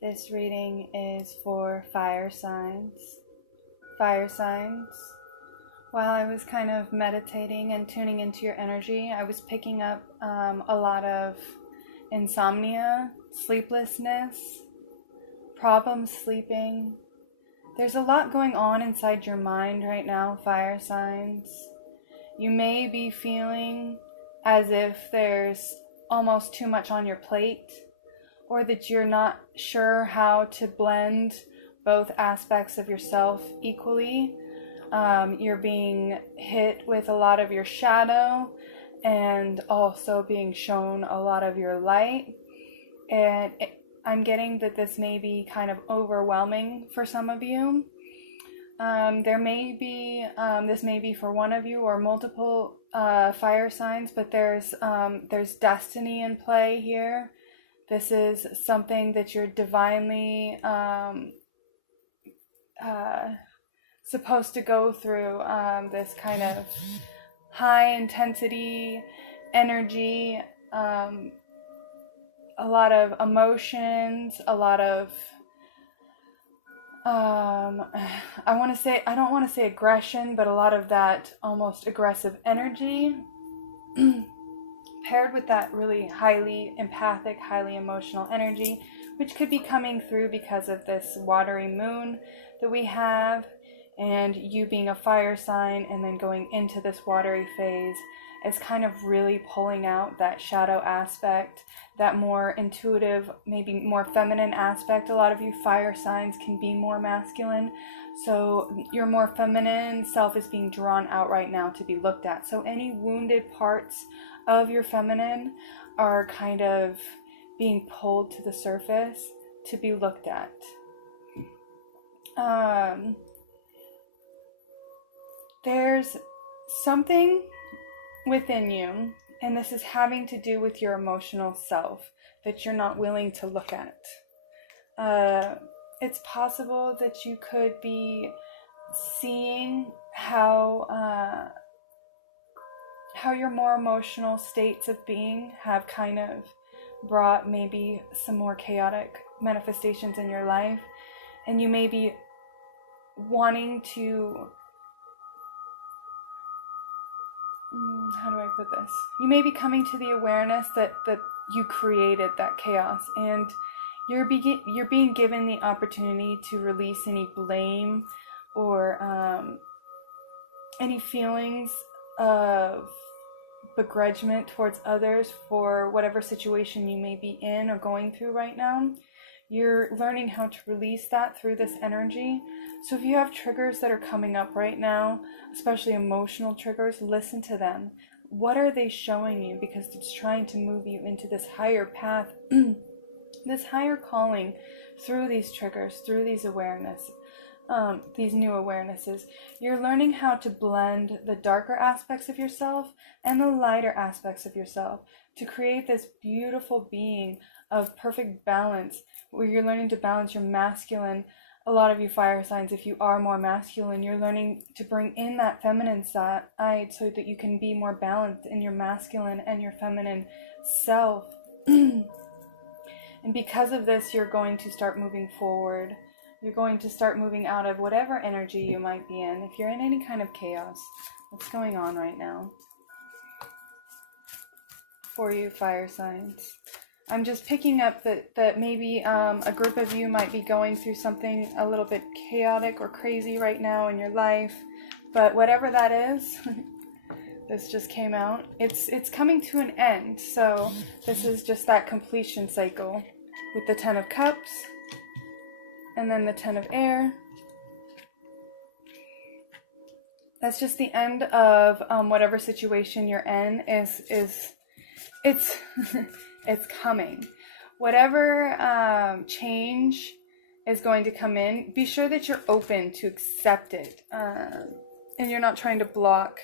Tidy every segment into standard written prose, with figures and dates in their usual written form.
This reading is for fire signs. Fire signs. While I was kind of meditating and tuning into your energy, I was picking up a lot of insomnia, sleeplessness, problems sleeping. There's a lot going on inside your mind right now, fire signs. You may be feeling as if there's almost too much on your plate, or that you're not sure how to blend both aspects of yourself equally. You're being hit with a lot of your shadow and also being shown a lot of your light. And I'm getting that this may be kind of overwhelming for some of you. This may be for one of you or multiple fire signs, but there's destiny in play here. This is something that you're divinely supposed to go through, this kind of high intensity energy, a lot of emotions, a lot of I don't want to say aggression, but a lot of that almost aggressive energy paired with that really highly empathic, highly emotional energy, which could be coming through because of this watery moon that we have, and you being a fire sign and then going into this watery phase is kind of really pulling out that shadow aspect, that more intuitive, maybe more feminine aspect. A lot of you fire signs can be more masculine, so your more feminine self is being drawn out right now to be looked at. So any wounded parts of your feminine are kind of being pulled to the surface to be looked at. There's something within you, and this is having to do with your emotional self, that you're not willing to look at. It's possible that you could be seeing how your more emotional states of being have kind of brought maybe some more chaotic manifestations in your life, and you may be wanting to, how do I put this? You may be coming to the awareness that you created that chaos, and you're being given the opportunity to release any blame or any feelings of begrudgment towards others for whatever situation you may be in or going through right now. You're learning how to release that through this energy. So if you have triggers that are coming up right now, especially emotional triggers, listen to them. What are they showing you? Because it's trying to move you into this higher path, this higher calling through these triggers, through these awareness, these new awarenesses. You're learning how to blend the darker aspects of yourself and the lighter aspects of yourself to create this beautiful being of perfect balance, where you're learning to balance your masculine. A lot of you fire signs, if you are more masculine, you're learning to bring in that feminine side so that you can be more balanced in your masculine and your feminine self. And because of this, you're going to start moving forward. You're going to start moving out of whatever energy you might be in. If you're in any kind of chaos, what's going on right now for you fire signs? I'm just picking up that maybe a group of you might be going through something a little bit chaotic or crazy right now in your life. But whatever that is, this just came out. It's coming to an end. So this is just that completion cycle with the 10 of Cups and then the 10 of Air. That's just the end of whatever situation you're in. It's coming. Whatever change is going to come in, be sure that you're open to accept it, and you're not trying to block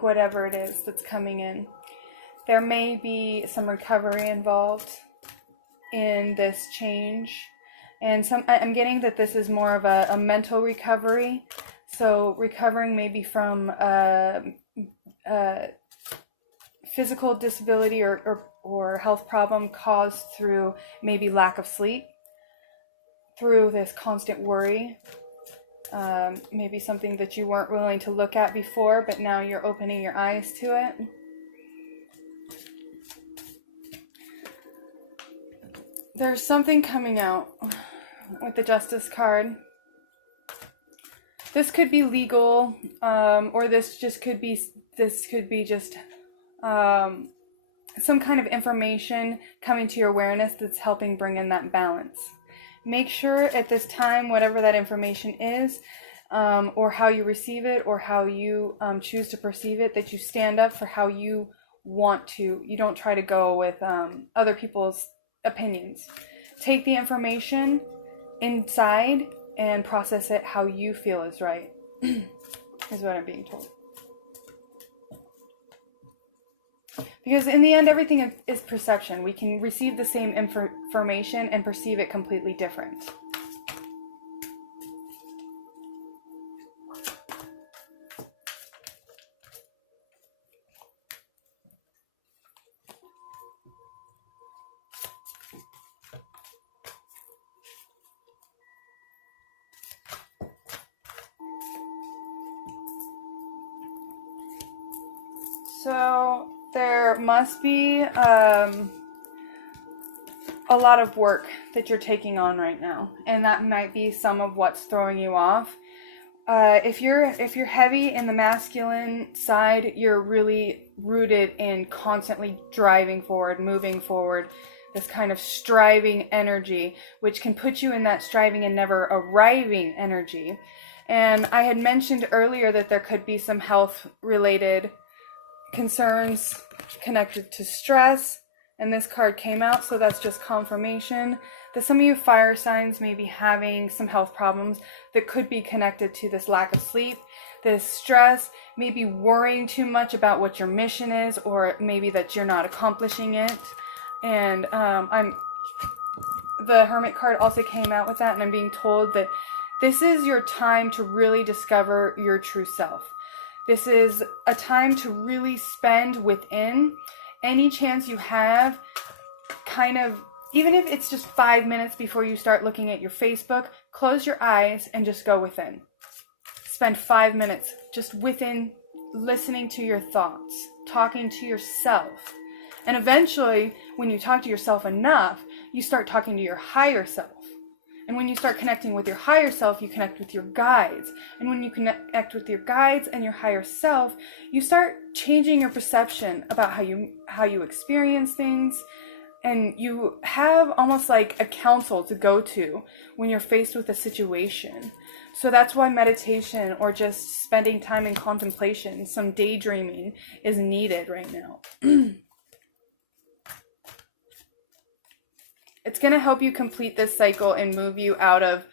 whatever it is that's coming in. There may be some recovery involved in this change, and I'm getting that this is more of a mental recovery. So recovering maybe from physical disability or or health problem caused through maybe lack of sleep, through this constant worry. Maybe something that you weren't willing to look at before, but now you're opening your eyes to it. There's something coming out with the Justice card. This could be legal, or this could be just some kind of information coming to your awareness that's helping bring in that balance. Make sure at this time, whatever that information is, or how you receive it, or how you choose to perceive it, that you stand up for how you want to. You don't try to go with other people's opinions. Take the information inside and process it how you feel is right, is what I'm being told. Because in the end, everything is perception. We can receive the same information and perceive it completely different. So there must be a lot of work that you're taking on right now, and that might be some of what's throwing you off. If you're heavy in the masculine side, you're really rooted in constantly driving forward, moving forward, this kind of striving energy, which can put you in that striving and never arriving energy. And I had mentioned earlier that there could be some health related concerns connected to stress, and this card came out, so that's just confirmation that some of you fire signs may be having some health problems that could be connected to this lack of sleep, this stress, maybe worrying too much about what your mission is, or maybe that you're not accomplishing it. And the Hermit card also came out with that, and I'm being told that this is your time to really discover your true self. This is a time to really spend within. Any chance you have, kind of, even if it's just 5 minutes before you start looking at your Facebook, close your eyes and just go within. Spend 5 minutes just within, listening to your thoughts, talking to yourself. And eventually, when you talk to yourself enough, you start talking to your higher self. And when you start connecting with your higher self, you connect with your guides. And when you connect with your guides and your higher self, you start changing your perception about how you experience things. And you have almost like a counsel to go to when you're faced with a situation. So that's why meditation, or just spending time in contemplation, some daydreaming, is needed right now. It's going to help you complete this cycle and move you out of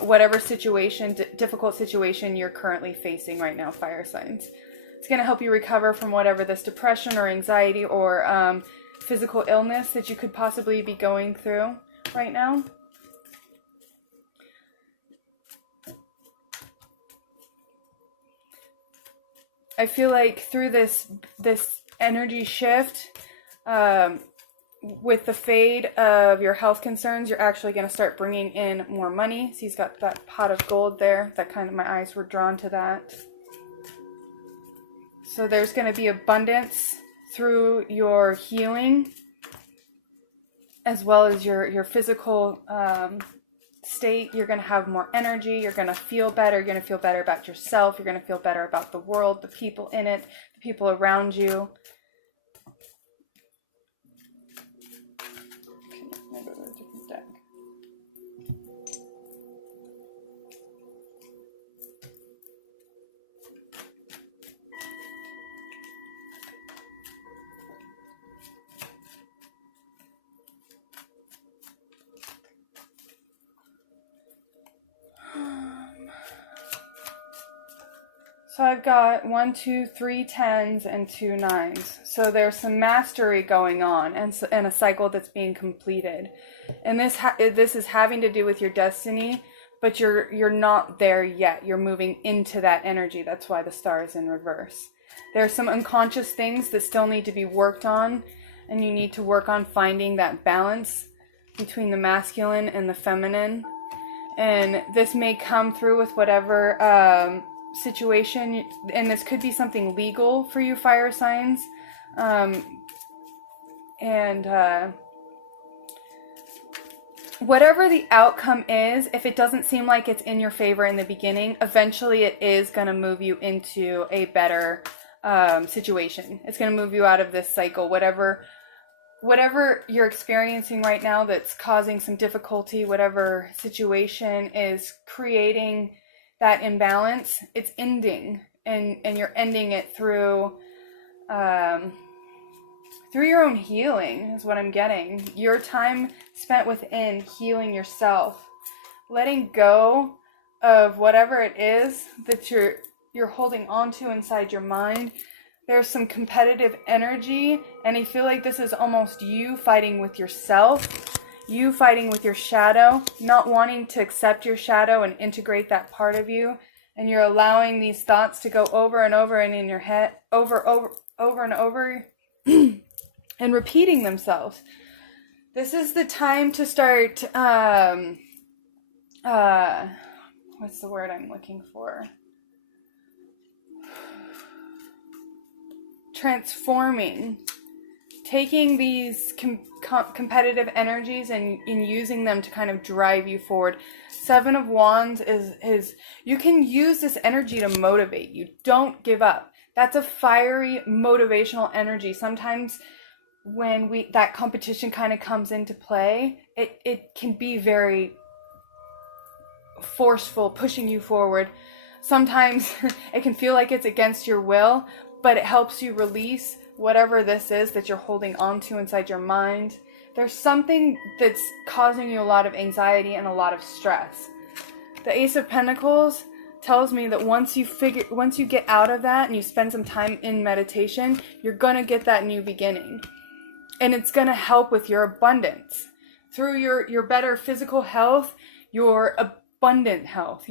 whatever situation, difficult situation you're currently facing right now, fire signs. It's going to help you recover from whatever this depression or anxiety or physical illness that you could possibly be going through right now. I feel like through this energy shift, with the fade of your health concerns, you're actually going to start bringing in more money. So he's got that pot of gold there. That kind of, my eyes were drawn to that. So there's going to be abundance through your healing, as well as your physical state. You're going to have more energy. You're going to feel better. You're going to feel better about yourself. You're going to feel better about the world, the people in it, the people around you. So I've got 1, 2, 3 10s and 2 9s. So there's some mastery going on, and a cycle that's being completed. And this is having to do with your destiny, but you're not there yet. You're moving into that energy. That's why the star is in reverse. There are some unconscious things that still need to be worked on, and you need to work on finding that balance between the masculine and the feminine. And this may come through with whatever situation, and this could be something legal for you fire signs. Whatever the outcome is, if it doesn't seem like it's in your favor in the beginning, eventually it is going to move you into a better situation. It's going to move you out of this cycle. Whatever you're experiencing right now that's causing some difficulty, whatever situation is creating that imbalance, it's ending, and you're ending it through your own healing is what I'm getting. Your time spent within healing yourself, letting go of whatever it is that you're holding on to inside your mind. There's some competitive energy, and I feel like this is almost you fighting with yourself, you fighting with your shadow, not wanting to accept your shadow and integrate that part of you, and you're allowing these thoughts to go over and over and in your head, over and over, and repeating themselves. This is the time to start, what's the word I'm looking for? Transforming, taking these competitive energies and using them to kind of drive you forward. Seven of Wands is you can use this energy to motivate you. Don't give up. That's a fiery motivational energy. Sometimes when that competition kind of comes into play, it can be very forceful, pushing you forward. Sometimes it can feel like it's against your will, but it helps you release whatever this is that you're holding on to inside your mind. There's something that's causing you a lot of anxiety and a lot of stress. The Ace of Pentacles tells me that once you get out of that and you spend some time in meditation, you're going to get that new beginning. And it's going to help with your abundance. Through your better physical health, your abundant health,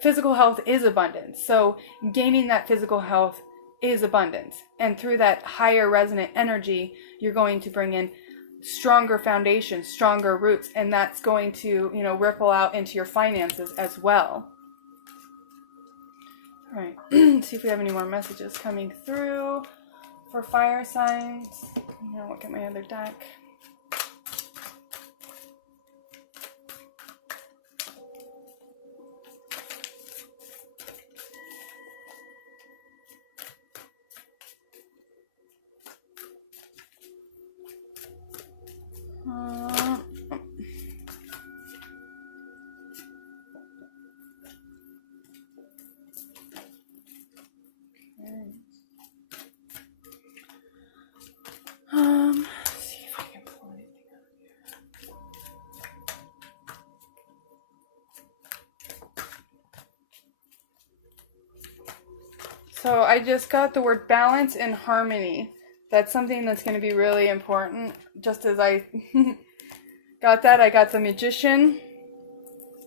physical health is abundance. So gaining that physical health is abundance. And through that higher resonant energy, you're going to bring in stronger foundations, stronger roots, and that's going to, ripple out into your finances as well. All right, see if we have any more messages coming through for fire signs. I'll look at my other deck. See if I can pull anything out here. So I just got the word balance and harmony. That's something that's going to be really important. Just as I got that, I got the Magician.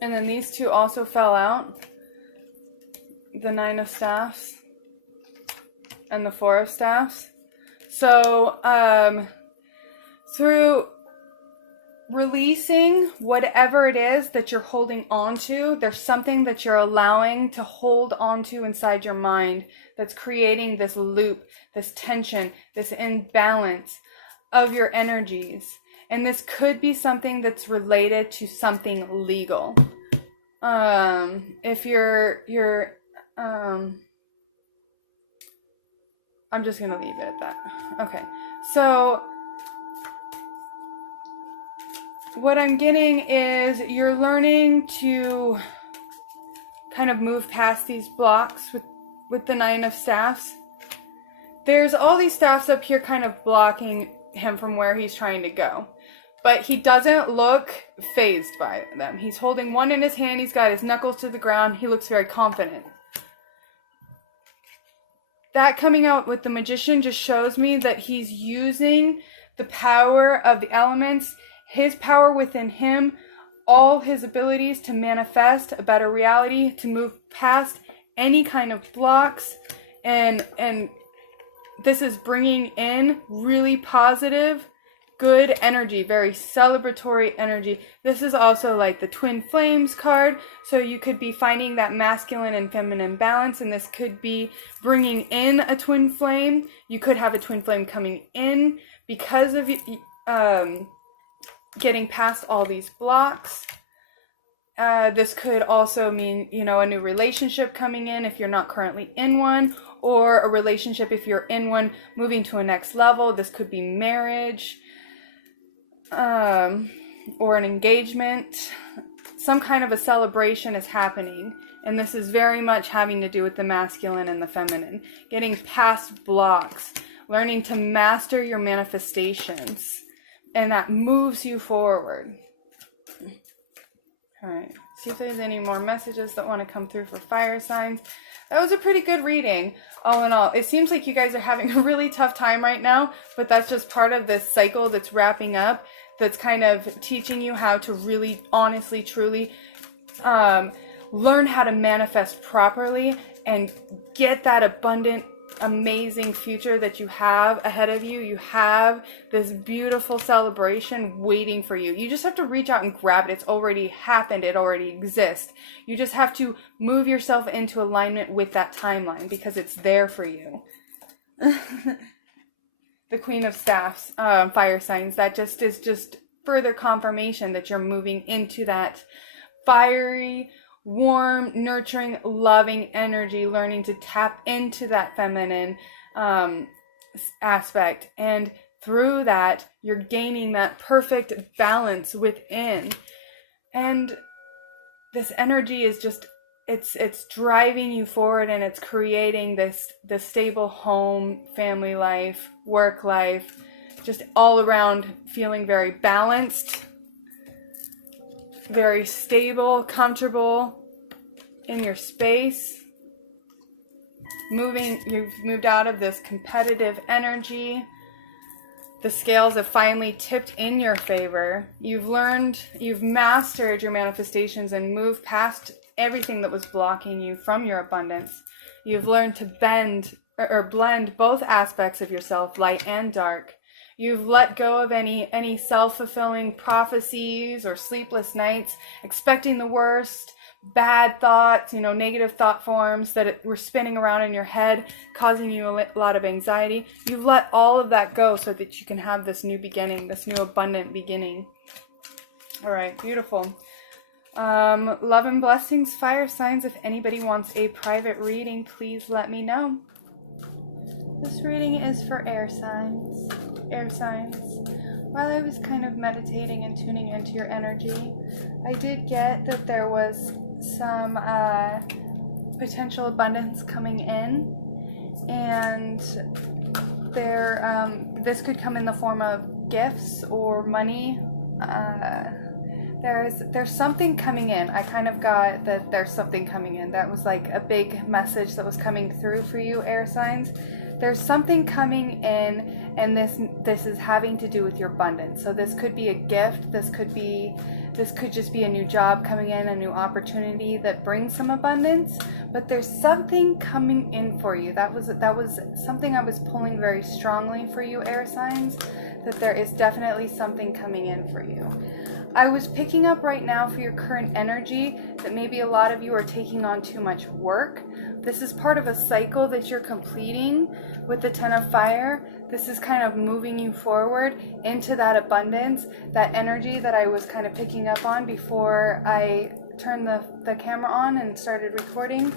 And then these two also fell out. The Nine of Staffs and the Four of Staffs. So, through releasing whatever it is that you're holding on to, there's something that you're allowing to hold on to inside your mind that's creating this loop, this tension, this imbalance of your energies. And this could be something that's related to something legal. If you're I'm just going to leave it at that. Okay. So what I'm getting is you're learning to kind of move past these blocks with the Nine of Staffs. There's all these staffs up here kind of blocking him from where he's trying to go. But he doesn't look fazed by them. He's holding one in his hand. He's got his knuckles to the ground. He looks very confident. That coming out with the Magician just shows me that he's using the power of the elements, his power within him, all his abilities to manifest a better reality, to move past any kind of blocks and this is bringing in really positive, good energy, very celebratory energy. This is also like the twin flames card, so you could be finding that masculine and feminine balance, and this could be bringing in a twin flame. You could have a twin flame coming in because of getting past all these blocks. This could also mean, you know, a new relationship coming in if you're not currently in one, or a relationship if you're in one moving to a next level. This could be marriage, or an engagement. Some kind of a celebration is happening, and this is very much having to do with the masculine and the feminine. Getting past blocks, learning to master your manifestations, and that moves you forward. All right, see if there's any more messages that want to come through for fire signs. That was a pretty good reading, all in all. It seems like you guys are having a really tough time right now, but that's just part of this cycle that's wrapping up, that's kind of teaching you how to really, honestly, truly learn how to manifest properly and get that abundant, amazing future that you have ahead of you. You have this beautiful celebration waiting for you. You just have to reach out and grab it. It's already happened. It already exists. You just have to move yourself into alignment with that timeline because it's there for you. The Queen of Staffs, fire signs, that just is just further confirmation that you're moving into that fiery, warm, nurturing, loving energy, learning to tap into that feminine aspect. And through that, you're gaining that perfect balance within. And this energy is just, it's driving you forward, and it's creating this stable home, family life, work life, just all around feeling very balanced, very stable, comfortable in your space. You've moved out of this competitive energy. The scales have finally tipped in your favor. You've mastered your manifestations and moved past everything that was blocking you from your abundance. You've learned to blend both aspects of yourself, light and dark. You've let go of any self-fulfilling prophecies or sleepless nights, expecting the worst, bad thoughts, negative thought forms that were spinning around in your head, causing you a lot of anxiety. You've let all of that go so that you can have this new beginning, this new abundant beginning. All right, beautiful. Love and blessings, fire signs. If anybody wants a private reading, please let me know. This reading is for air signs. Air signs. While I was kind of meditating and tuning into your energy, I did get that there was some potential abundance coming in, and this could come in the form of gifts or money. There's something coming in. I kind of got that there's something coming in. That was like a big message that was coming through for you, air signs. There's something coming in, and this is having to do with your abundance. So this could be a gift. This could just be a new job coming in, a new opportunity that brings some abundance. But there's something coming in for you. That was something I was pulling very strongly for you, air signs. That there is definitely something coming in for you. I was picking up right now for your current energy that maybe a lot of you are taking on too much work. This is part of a cycle that you're completing with the Ten of Fire. This is kind of moving you forward into that abundance, that energy that I was kind of picking up on before I turned the camera on and started recording,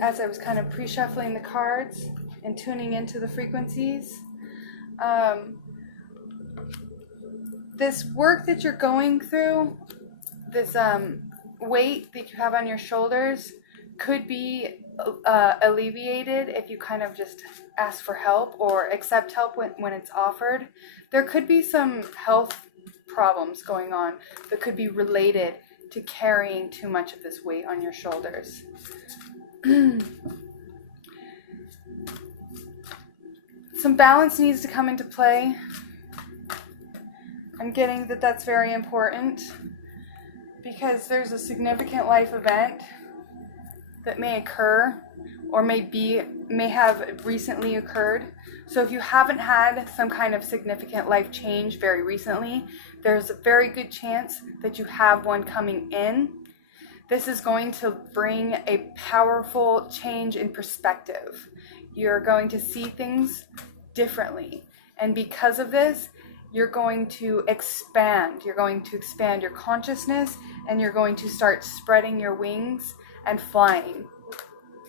as I was kind of pre-shuffling the cards and tuning into the frequencies. This work that you're going through, this weight that you have on your shoulders, could be alleviated if you kind of just ask for help or accept help when it's offered. There could be some health problems going on that could be related to carrying too much of this weight on your shoulders. Some balance needs to come into play. I'm getting that that's very important because there's a significant life event that may occur or may have recently occurred So if you haven't had some kind of significant life change very recently, there's a very good chance that you have one coming in. This is going to bring a powerful change in perspective. You're going to see things differently. And because of this, you're going to expand. You're going to expand your consciousness, and you're going to start spreading your wings and flying.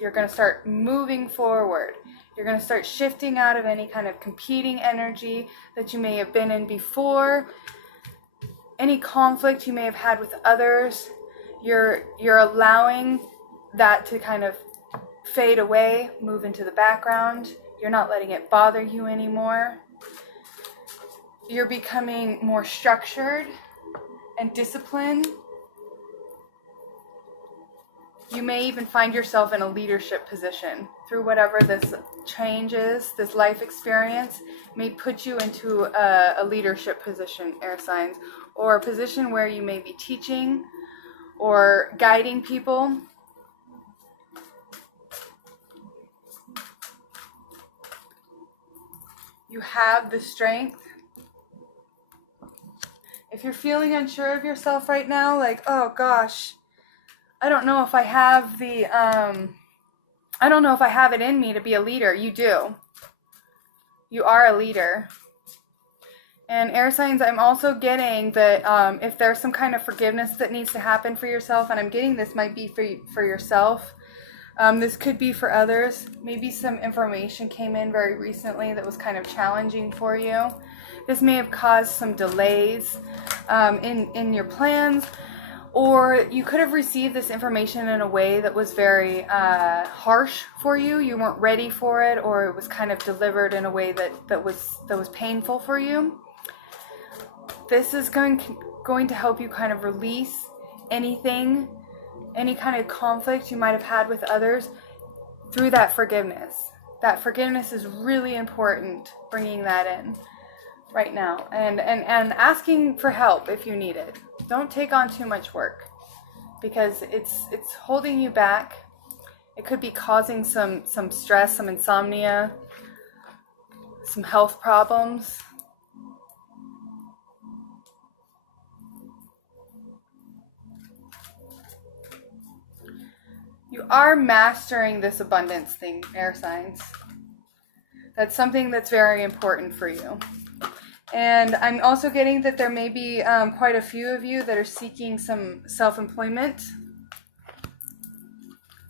You're going to start moving forward. You're going to start shifting out of any kind of competing energy that you may have been in before. Any conflict you may have had with others, you're allowing that to kind of fade away, move into the background. You're not letting it bother you anymore. You're becoming more structured and disciplined. You may even find yourself in a leadership position through whatever this change is. This life experience may put you into a leadership position, air signs, or a position where you may be teaching or guiding people. You have the strength. If you're feeling unsure of yourself right now, like, oh gosh, I don't know if I have it in me to be a leader. You do. You are a leader. And air signs, I'm also getting that if there's some kind of forgiveness that needs to happen for yourself, and I'm getting this might be for yourself. This could be for others. Maybe some information came in very recently that was kind of challenging for you. This may have caused some delays in your plans, or you could have received this information in a way that was very harsh for you. You weren't ready for it, or it was kind of delivered in a way that was painful for you. This is going to help you kind of release any kind of conflict you might have had with others through that forgiveness. That forgiveness is really important, bringing that in right now, and asking for help if you need it. Don't take on too much work, because it's holding you back. It could be causing some stress, some insomnia, some health problems. You are mastering this abundance thing, air signs. That's something that's very important for you. And I'm also getting that there may be quite a few of you that are seeking some self-employment.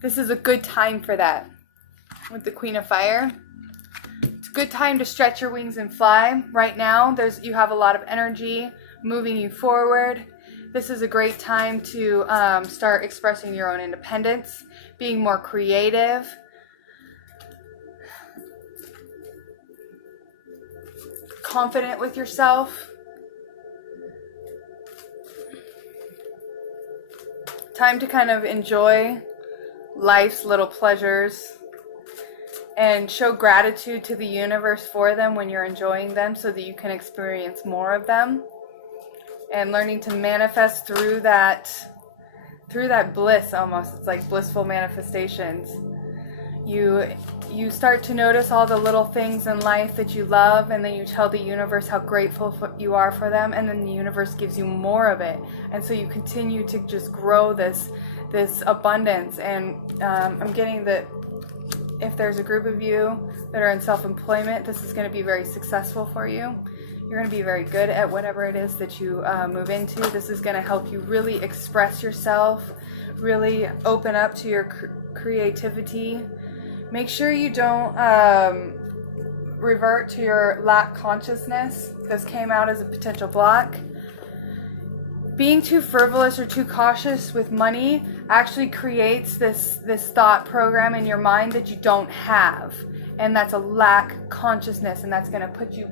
This is a good time for that with the Queen of Fire. It's a good time to stretch your wings and fly. Right now, you have a lot of energy moving you forward. This is a great time to start expressing your own independence, being more creative. Confident with yourself. Time to kind of enjoy life's little pleasures and show gratitude to the universe for them when you're enjoying them, so that you can experience more of them, and learning to manifest through that bliss. Almost, it's like blissful manifestations. You start to notice all the little things in life that you love, and then you tell the universe how grateful you are for them, and then the universe gives you more of it, and so you continue to just grow this abundance. And I'm getting that if there's a group of you that are in self-employment, this is going to be very successful for you. You're going to be very good at whatever it is that you move into. This is going to help you really express yourself, really open up to your creativity. Make sure you don't revert to your lack consciousness. This came out as a potential block. Being too frivolous or too cautious with money actually creates this thought program in your mind that you don't have. And that's a lack consciousness, and that's going to put you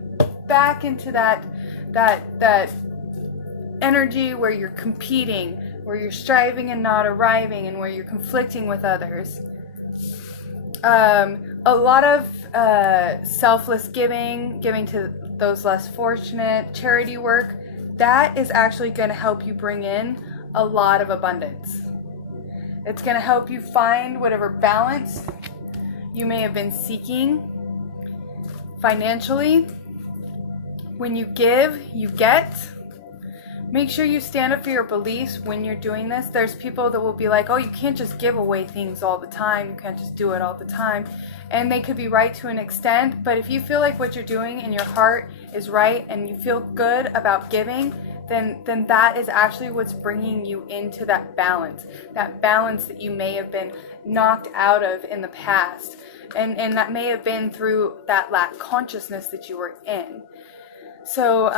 back into that energy where you're competing, where you're striving and not arriving, and where you're conflicting with others. A lot of selfless giving to those less fortunate, charity work, that is actually going to help you bring in a lot of abundance. It's going to help you find whatever balance you may have been seeking. financially. When you give, you get. Make sure you stand up for your beliefs when you're doing this. There's people that will be like, oh, you can't just give away things all the time. You can't just do it all the time. And they could be right to an extent. But if you feel like what you're doing in your heart is right and you feel good about giving, then that is actually what's bringing you into that balance that you may have been knocked out of in the past. And that may have been through that lack consciousness that you were in. So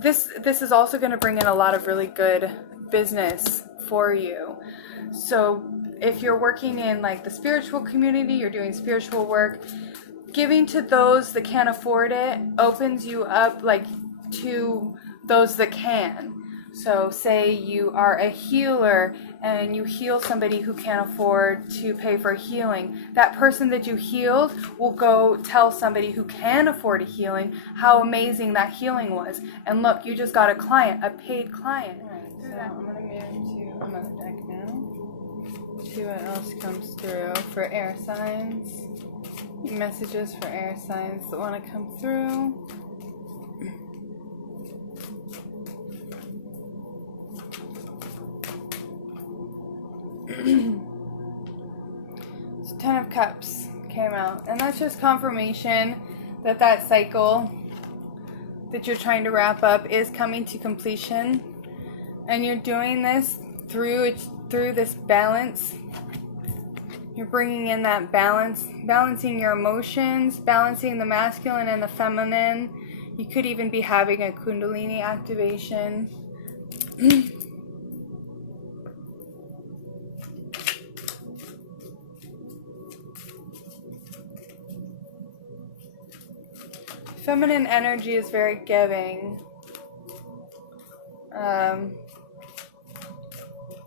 this is also going to bring in a lot of really good business for you. So if you're working in like the spiritual community, you're doing spiritual work, giving to those that can't afford it opens you up like to those that can. So say you are a healer and you heal somebody who can't afford to pay for healing. That person that you healed will go tell somebody who can afford a healing how amazing that healing was. And look, you just got a client, a paid client. Alright, so I'm going to move to another deck now. See what else comes through for air signs. Messages for air signs that want to come through. So 10 of Cups came out, and that's just confirmation that that cycle that you're trying to wrap up is coming to completion, and you're doing this through this balance. You're bringing in that balance, balancing your emotions, balancing the masculine and the feminine. You could even be having a Kundalini activation. Feminine energy is very giving,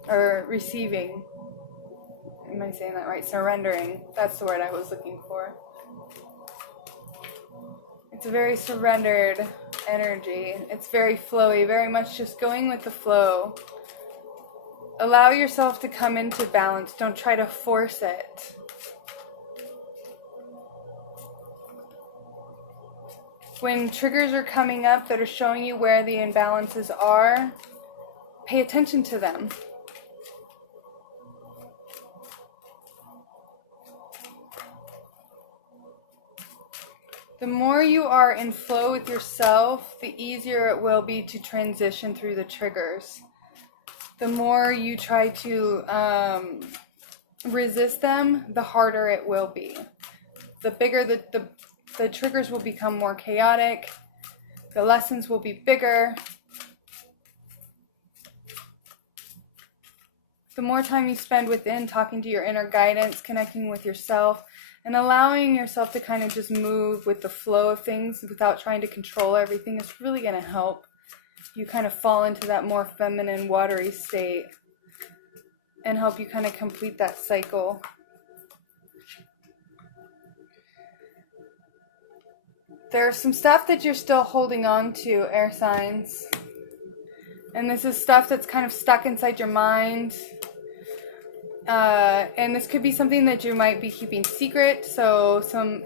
or receiving. Am I saying that right? Surrendering. That's the word I was looking for. It's a very surrendered energy. It's very flowy, very much just going with the flow. Allow yourself to come into balance. Don't try to force it. When triggers are coming up that are showing you where the imbalances are, pay attention to them. The more you are in flow with yourself, the easier it will be to transition through the triggers. The more you try to resist them, the harder it will be. The bigger the triggers will become more chaotic. The lessons will be bigger. The more time you spend within, talking to your inner guidance, connecting with yourself, and allowing yourself to kind of just move with the flow of things without trying to control everything is really going to help you kind of fall into that more feminine, watery state and help you kind of complete that cycle. There's some stuff that you're still holding on to, air signs. And this is stuff that's kind of stuck inside your mind. And this could be something that you might be keeping secret. So some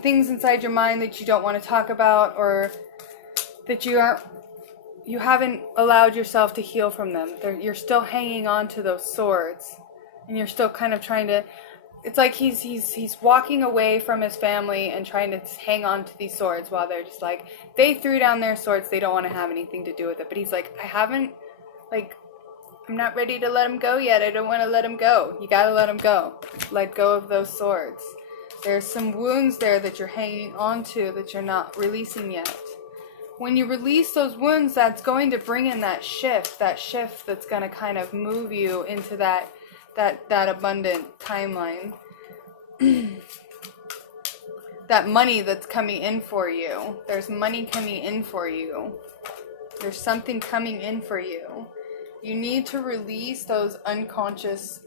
things inside your mind that you don't want to talk about, or that you haven't allowed yourself to heal from them. You're still hanging on to those swords. And you're still kind of trying to... It's like he's walking away from his family and trying to hang on to these swords while they're just like, they threw down their swords, they don't want to have anything to do with it. But he's like, I'm not ready to let him go yet. I don't want to let him go. You got to let him go. Let go of those swords. There's some wounds there that you're hanging on to that you're not releasing yet. When you release those wounds, that's going to bring in that shift that's going to kind of move you into that abundant timeline. That money that's coming in for you. There's money coming in for you. There's something coming in for you. You need to release those unconscious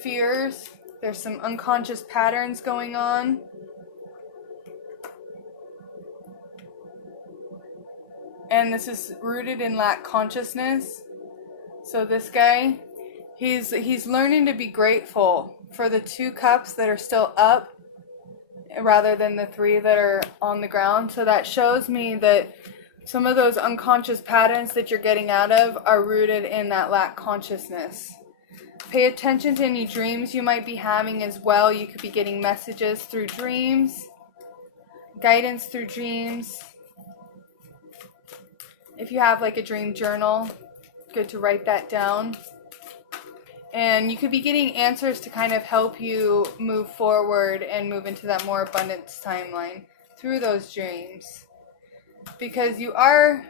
fears. There's some unconscious patterns going on. And this is rooted in lack consciousness. So this guy, he's learning to be grateful for the 2 cups that are still up rather than the 3 that are on the ground. So that shows me that some of those unconscious patterns that you're getting out of are rooted in that lack consciousness. Pay attention to any dreams you might be having as well. You could be getting messages through dreams, guidance through dreams. If you have like a dream journal, good to write that down. And you could be getting answers to kind of help you move forward and move into that more abundance timeline through those dreams. Because you are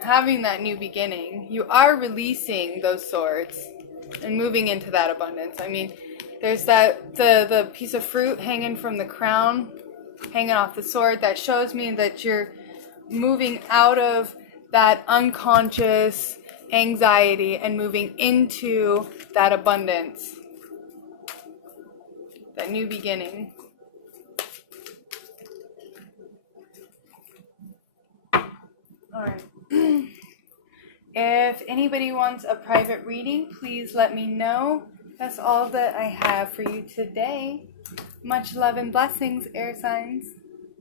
having that new beginning. You are releasing those swords and moving into that abundance. I mean, there's that the piece of fruit hanging from the crown, hanging off the sword. That shows me that you're moving out of that unconscious anxiety and moving into that abundance, that new beginning. Alright. If anybody wants a private reading, please let me know. That's all that I have for you today. Much love and blessings, air signs.